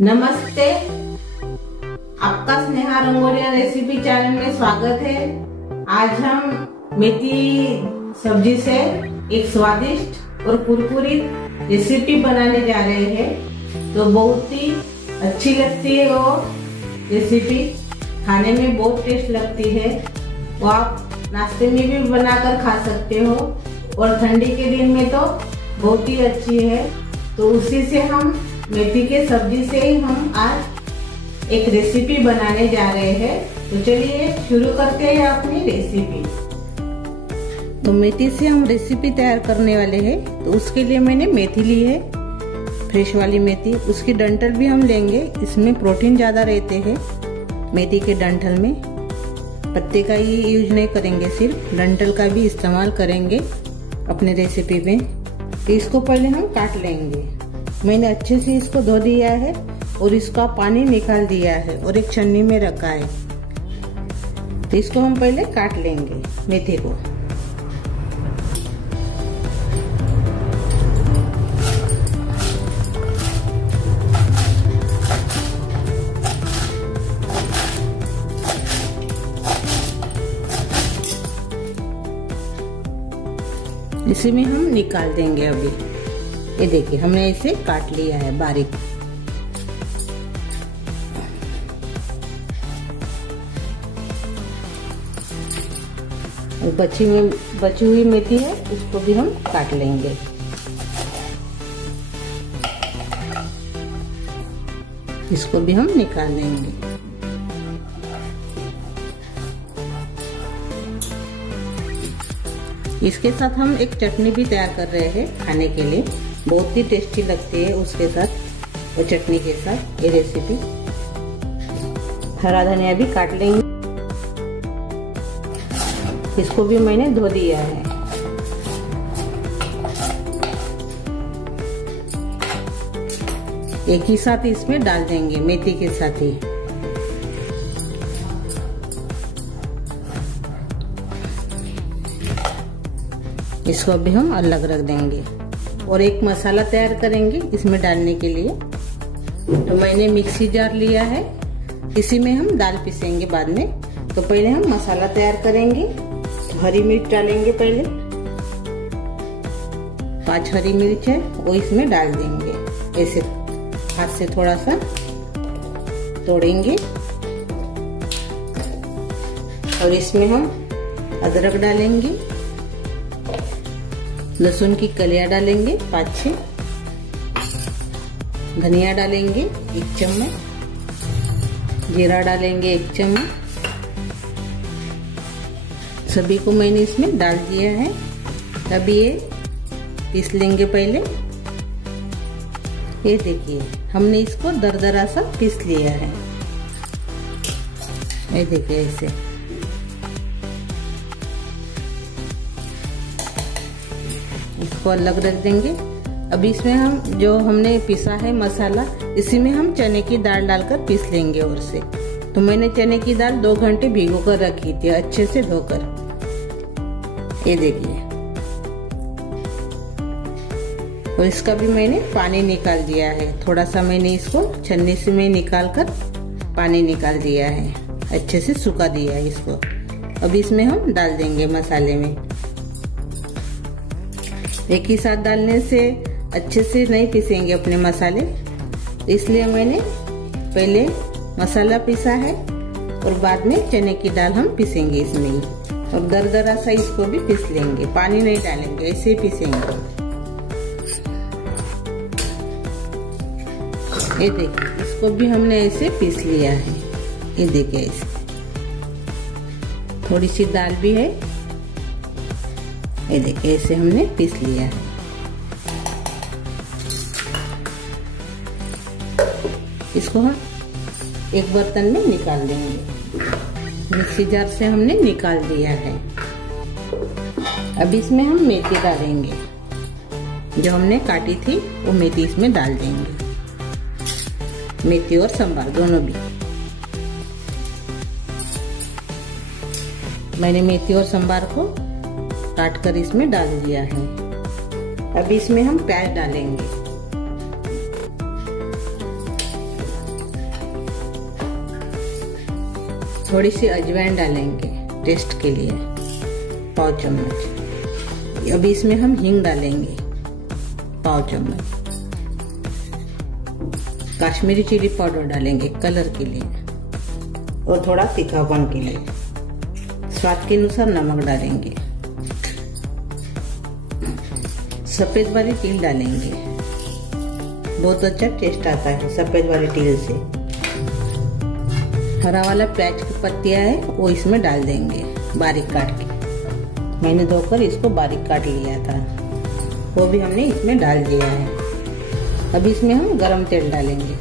नमस्ते, आपका Sneha रंगोलिया recipe channel में स्वागत है। आज हम मेथी सब्जी से एक स्वादिष्ट और कुरकुरी रेसिपी बनाने जा रहे हैं। तो बहुत ही अच्छी लगती है वो रेसिपी, खाने में बहुत टेस्ट लगती है। वो आप नाश्ते में भी बनाकर खा सकते हो और ठंडी के दिन में तो बहुत ही अच्छी है। तो उसी से हम मेथी के सब्जी से ही हम आज एक रेसिपी बनाने जा रहे हैं। तो चलिए शुरू करते हैं अपनी रेसिपी। तो मेथी से हम रेसिपी तैयार करने वाले हैं। तो उसके लिए मैंने मेथी ली है, फ्रेश वाली मेथी। उसकी डंठल भी हम लेंगे, इसमें प्रोटीन ज़्यादा रहते हैं मेथी के डंठल में। पत्ते का ही यूज नहीं करेंगे, सिर्फ डंठल का भी इस्तेमाल करेंगे अपने रेसिपी में। तो इसको पहले हम काट लेंगे। मैंने अच्छे से इसको धो दिया है और इसका पानी निकाल दिया है और एक छन्नी में रखा है। तो इसको हम पहले काट लेंगे मेथी को। इसी में हम निकाल देंगे अभी। ये देखिए, हमने इसे काट लिया है बारीक। बची हुई मेथी है, उसको भी हम काट लेंगे। इसको भी हम निकाल लेंगे। इसके साथ हम एक चटनी भी तैयार कर रहे हैं खाने के लिए, बहुत ही टेस्टी लगती है उसके साथ, वो चटनी के साथ ये रेसिपी। हरा धनिया भी काट लेंगे, इसको भी मैंने धो दिया है। एक ही साथ इसमें डाल देंगे मेथी के साथ ही। इसको भी हम अलग रख देंगे और एक मसाला तैयार करेंगे इसमें डालने के लिए। तो मैंने मिक्सी जार लिया है, इसी में हम दाल पीसेंगे बाद में। तो पहले हम मसाला तैयार करेंगे। तो हरी मिर्च डालेंगे पहले, 5 हरी मिर्च है वो इसमें डाल देंगे। ऐसे हाथ से थोड़ा सा तोड़ेंगे और इसमें हम अदरक डालेंगे, लहसुन की कलियां डालेंगे 5-6, धनिया डालेंगे 1 चम्मच, जीरा डालेंगे 1 चम्मच। सभी को मैंने इसमें डाल दिया है। अभी ये पीस लेंगे पहले। ये देखिए, हमने इसको दरदरा सा पीस लिया है। ये देखिए ऐसे। इसको अलग रख देंगे। अभी इसमें हम जो हमने पिसा है मसाला, इसी में हम चने की दाल डालकर पीस लेंगे और से। तो मैंने चने की दाल 2 घंटे भिगो कर रखी थी, अच्छे से धोकर। ये देखिए, और इसका भी मैंने पानी निकाल दिया है। थोड़ा सा मैंने इसको छन्नी से में निकाल कर पानी निकाल दिया है, अच्छे से सुखा दिया है इसको। अभी इसमें हम डाल देंगे मसाले में। एक ही साथ डालने से अच्छे से नहीं पीसेंगे अपने मसाले, इसलिए मैंने पहले मसाला पीसा है और बाद में चने की दाल हम पीसेंगे इसमें ही। और दरदरा सा इसको भी पीस लेंगे, पानी नहीं डालेंगे, ऐसे ही पीसेंगे। ये देखिए, इसको भी हमने ऐसे पीस लिया है। ये देखिए, ऐसे थोड़ी सी दाल भी है। ये देखिए, ऐसे हमने पीस लिया है। इसको हम एक बर्तन में निकाल देंगे। मिक्सी जार से हमने निकाल दिया है। अब इसमें हम मेथी डालेंगे, जो हमने काटी थी वो मेथी इसमें डाल देंगे। मेथी और संभार दोनों भी। मैंने मेथी और संभार को काट कर इसमें डाल दिया है। अब इसमें हम प्याज डालेंगे। थोड़ी सी अजवाइन डालेंगे टेस्ट के लिए, पाव चम्मच। अभी इसमें हम हींग डालेंगे पाव चम्मच। कश्मीरी चिली पाउडर डालेंगे कलर के लिए और थोड़ा तीखापन के लिए। स्वाद के अनुसार नमक डालेंगे। सफेद वाली तिल डालेंगे, बहुत अच्छा टेस्ट आता है सफेद वाले तिल से। हरा वाला प्याज की पत्तियां है वो इसमें डाल देंगे बारीक काट के। मैंने धोकर इसको बारीक काट लिया था, वो भी हमने इसमें डाल दिया है। अब इसमें हम गरम तेल डालेंगे।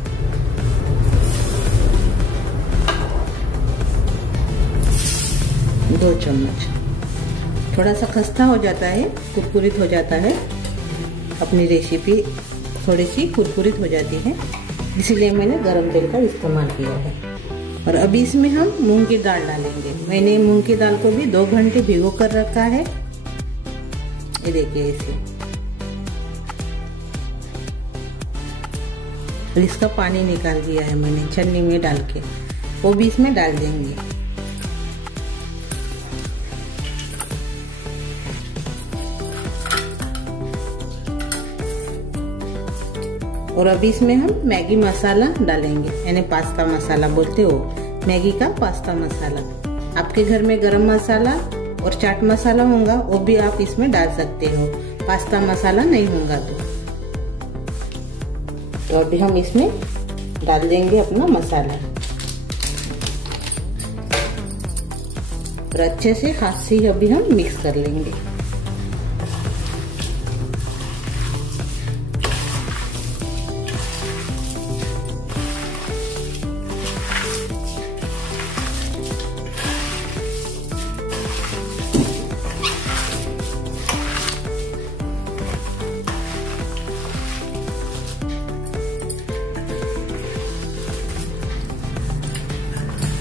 दो चम्मच। थोड़ा सा खस्ता हो जाता है, कुरकुरित हो जाता है, अपनी रेसिपी थोड़ी सी कुरकुरित हो जाती है, इसीलिए मैंने गरम तेल का इस्तेमाल किया है। और अभी इसमें हम मूंग की दाल डालेंगे। मैंने मूंग की दाल को भी 2 घंटे भिगो कर रखा है। ये देखिए इसे, और इसका पानी निकाल दिया है मैंने छन्नी में डाल के, वो भी इसमें डाल देंगे। और अभी इसमें हम मैगी मसाला डालेंगे, यानी पास्ता मसाला बोलते हो, मैगी का पास्ता मसाला। आपके घर में गरम मसाला और चाट मसाला होगा वो भी आप इसमें डाल सकते हो, पास्ता मसाला नहीं होगा तो अभी हम इसमें डाल देंगे अपना मसाला और अच्छे से हाथ से अभी हम मिक्स कर लेंगे।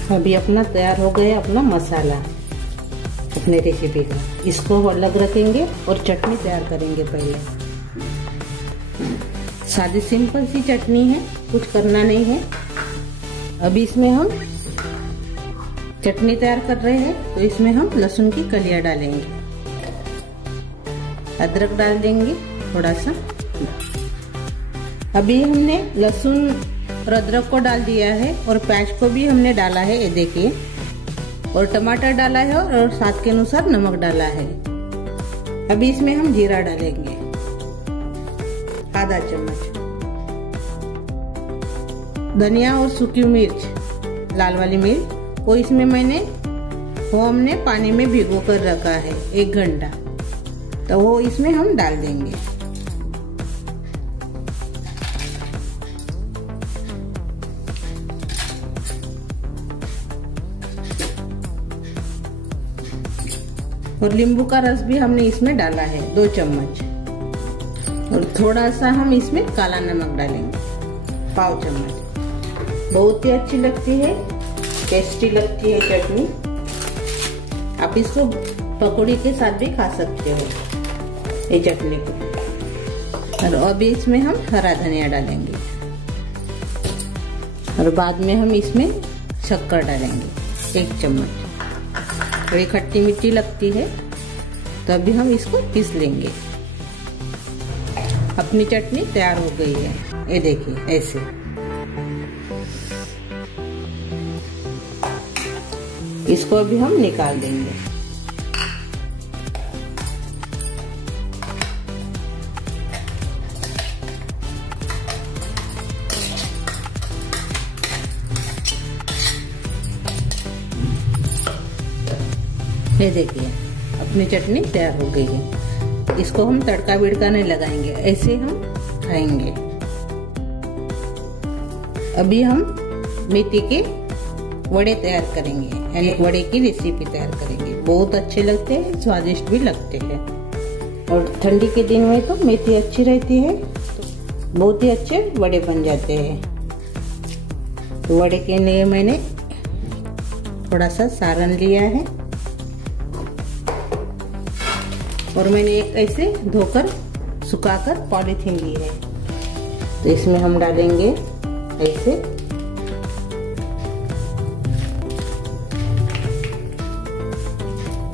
अभी अपना तैयार हो गया अपना मसाला अपने रेसिपी का। इसको अलग रखेंगे और चटनी तैयार करेंगे। पहले सादी सिंपल सी चटनी है, कुछ करना नहीं है। अभी इसमें हम चटनी तैयार कर रहे हैं तो इसमें हम लहसुन की कलियां डालेंगे, अदरक डाल देंगे थोड़ा सा। अभी हमने लहसुन और अदरक को डाल दिया है और प्याज को भी हमने डाला है, ये देखिए, और टमाटर डाला है और स्वाद के अनुसार नमक डाला है। अभी इसमें हम जीरा डालेंगे आधा चम्मच, धनिया और सूखी मिर्च लाल वाली मिर्च वो इसमें वो हमने पानी में भिगो कर रखा है 1 घंटा, तो वो इसमें हम डाल देंगे। और नींबू का रस भी हमने इसमें डाला है 2 चम्मच। और थोड़ा सा हम इसमें काला नमक डालेंगे पाव चम्मच। बहुत ही अच्छी लगती है, टेस्टी लगती है चटनी। आप इसको पकौड़ी के साथ भी खा सकते हो ये चटनी को। और अभी इसमें हम हरा धनिया डालेंगे और बाद में हम इसमें शक्कर डालेंगे 1 चम्मच। थोड़ी खट्टी मीठी लगती है तो अभी हम इसको पीस लेंगे। अपनी चटनी तैयार हो गई है, ये देखिए ऐसे। इसको अभी हम निकाल देंगे। ये देखिए अपनी चटनी तैयार हो गई है। इसको हम तड़का बिड़का नहीं लगाएंगे, ऐसे हम खाएंगे। अभी हम मेथी के वड़े तैयार करेंगे, यानी वड़े की रेसिपी तैयार करेंगे। बहुत अच्छे लगते हैं, स्वादिष्ट भी लगते हैं। और ठंडी के दिन में तो मेथी अच्छी रहती है, तो बहुत ही अच्छे वड़े बन जाते हैं। तो वड़े के लिए मैंने थोड़ा सा सारण लिया है और मैंने एक ऐसे धोकर सुखाकर पॉलीथीन ली है, तो इसमें हम डालेंगे ऐसे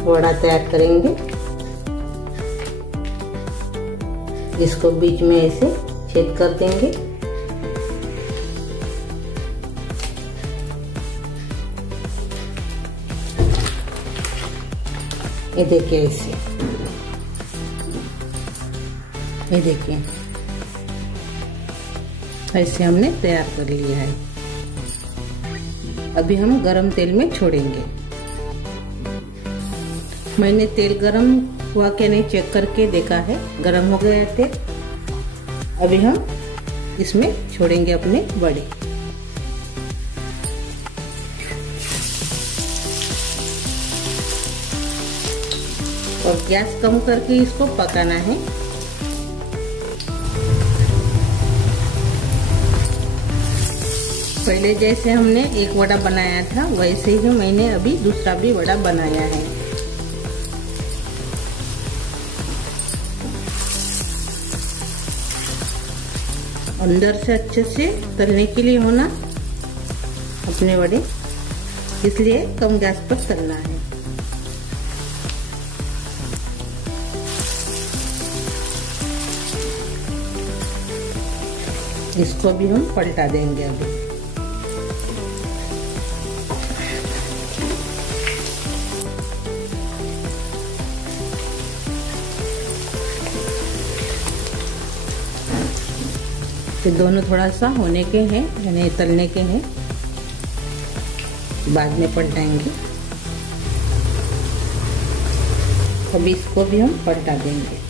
वड़ा तैयार करेंगे। इसको बीच में ऐसे छेद कर देंगे। ये देखिए ऐसे, ये देखिए ऐसे हमने तैयार कर लिया है। अभी हम गरम तेल में छोड़ेंगे। मैंने तेल गरम हुआ क्या नहीं चेक करके देखा है, गरम हो गया है तेल। अभी हम इसमें छोड़ेंगे अपने वड़े। और गैस कम करके इसको पकाना है। पहले जैसे हमने एक वड़ा बनाया था वैसे ही मैंने अभी दूसरा भी वड़ा बनाया है। अंदर से अच्छे से तलने के लिए होना अपने वड़े, इसलिए कम गैस पर तलना है। इसको भी हम पलटा देंगे अभी। तो दोनों थोड़ा सा होने के हैं, यानी तलने के हैं, बाद में पलटाएंगे। अभी इसको भी हम पलटा देंगे।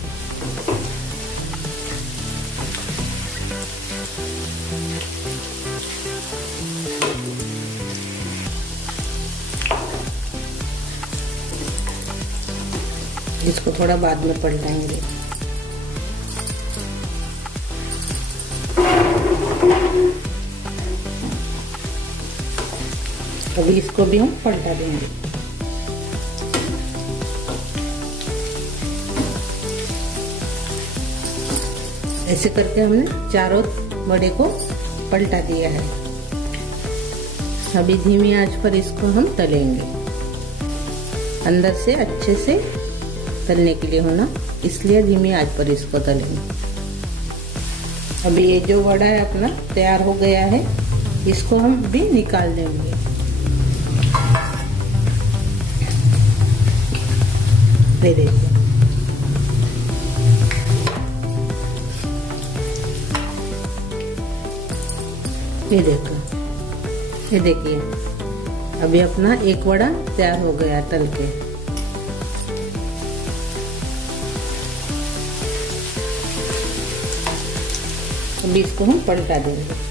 इसको थोड़ा बाद में पलटाएंगे। अभी इसको भी हम पलटा देंगे। ऐसे करके हमने चारों वड़े को पलटा दिया है। अभी धीमी आंच पर इसको हम तलेंगे। अंदर से अच्छे से तलने के लिए होना, इसलिए धीमी आंच पर इसको तलेंगे। अभी ये जो वड़ा है अपना तैयार हो गया है, इसको हम भी निकाल देंगे। ये देखिए, ये देखिए अभी अपना एक वड़ा तैयार हो गया तल के। अभी इसको हम पलटा देंगे।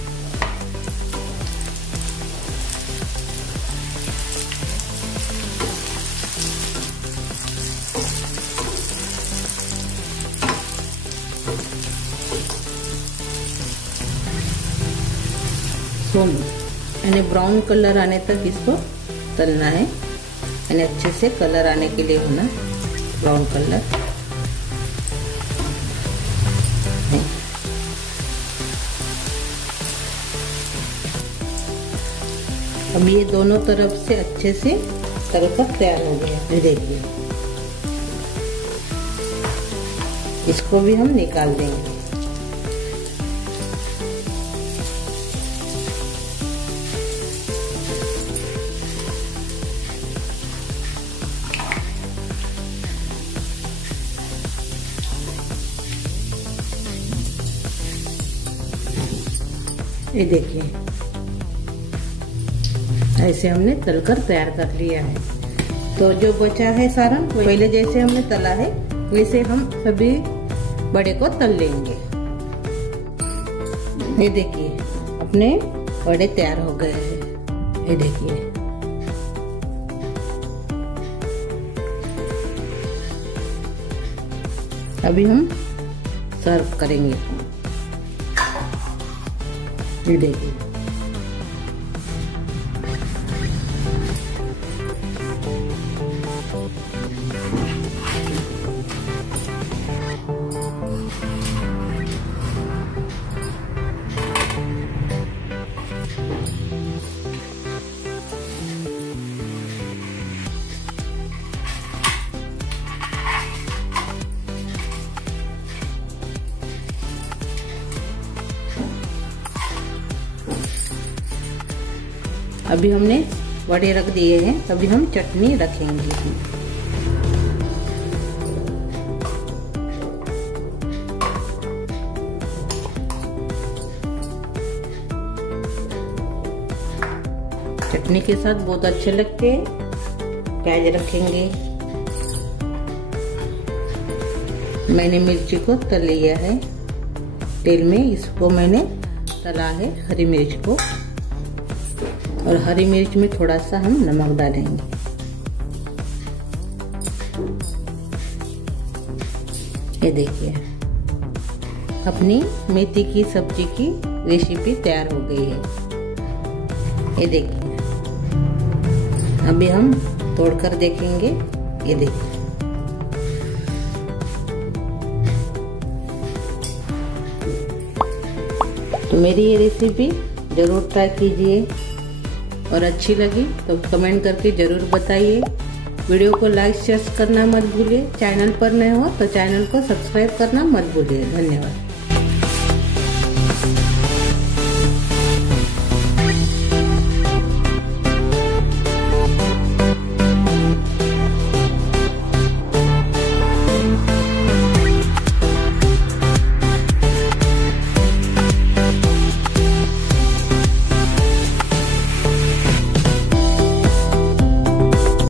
यानी ब्राउन कलर आने तक इसको तलना है, यानी अच्छे से कलर आने के लिए होना ब्राउन कलर। अब ये दोनों तरफ से अच्छे से तलकर तैयार हो गया। देखिए इसको भी हम निकाल देंगे। ये देखिए ऐसे हमने तलकर तैयार कर लिया है। तो जो बचा है सारा पहले जैसे हमने तला है वैसे हम सभी बड़े को तल लेंगे। ये देखिए अपने बड़े तैयार हो गए हैं। ये देखिए अभी हम सर्व करेंगे। ये देखिए अभी हमने वड़े रख दिए हैं, अभी हम चटनी रखेंगे इसमें। चटनी के साथ बहुत अच्छे लगते हैं। प्याज रखेंगे। मैंने मिर्ची को तल लिया है तेल में, इसको मैंने तला है हरी मिर्च को, और हरी मिर्च में थोड़ा सा हम नमक डालेंगे। ये देखिए अपनी मेथी की सब्जी की रेसिपी तैयार हो गई है। ये देखिए अभी हम तोड़कर देखेंगे। ये देखिए तो मेरी ये रेसिपी जरूर ट्राई कीजिए, और अच्छी लगी तो कमेंट करके जरूर बताइए। वीडियो को लाइक शेयर करना मत भूलिए। चैनल पर नए हो तो चैनल को सब्सक्राइब करना मत भूलिए। धन्यवाद।